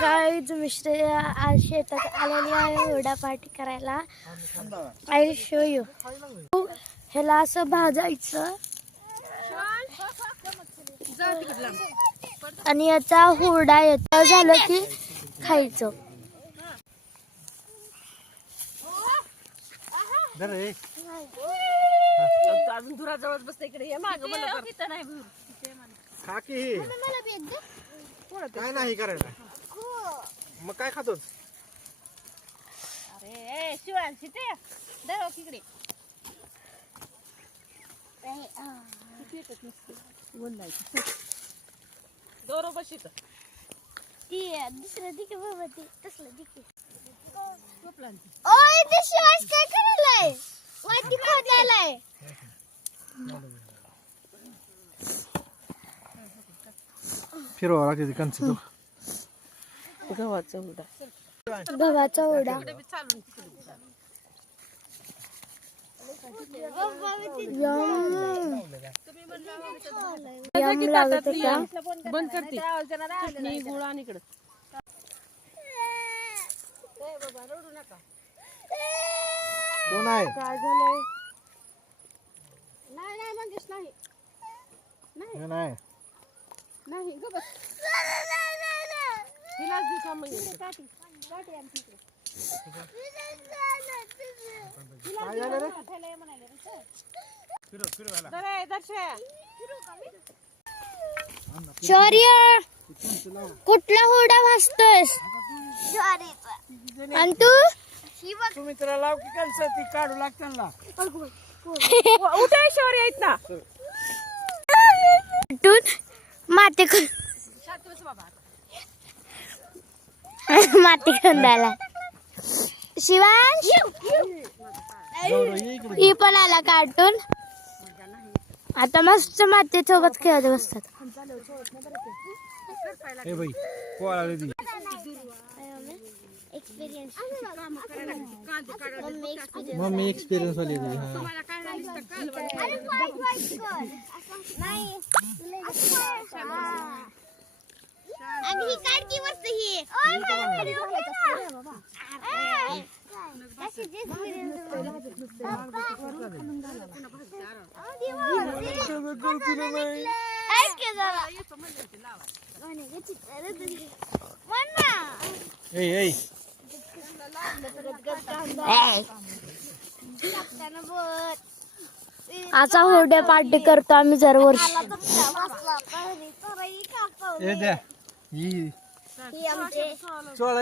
काहीच मिस्टर आज शेतात आलेली आहे हुरडा पार्टी करायला. I show you. ह्याला असं भाजायचं आणि याचा हुरडा येतं झालं की खायचं. अजून धुराजवळ बसते इकडे ये माग मला नाही काय नाही करायला मग काय खातोच. अरे शिवांशी ते दर तिकडे दोरो बशीत ती दुसरं दिके बाबा ती तसलं दिके. ओय ते शिवास काय करायलाय वाटी खोदायलाय. फिरवा लागते कंच तो गव्हाचा हुरडा गव्हाचा हुरडा यम लागत का बंद करते चटणी गुळ आणि इकडं कोण आहे. काय झालंय नाही मंगेश नाही नाही नाही ग बस हिलाच दिवसा मग शौर्य कुठला हुरडा भासतोयस आणि तू तुम्ही त्याला लाव की कंच ती काढू लागताना उठे शौर्य आहेत ना माती माती खंदायला शिवांश ही पण आला कार्टून. आता मस्त माती सोबत खेळत बसतात. हे बाई कोळा दी मम्मी एक्सपिरियन्स वाली दी. आणि ही काढकी वस्त ही आता हुरडा पार्टी करतो आम्ही दरवर्षी. हे द्या ही चोळा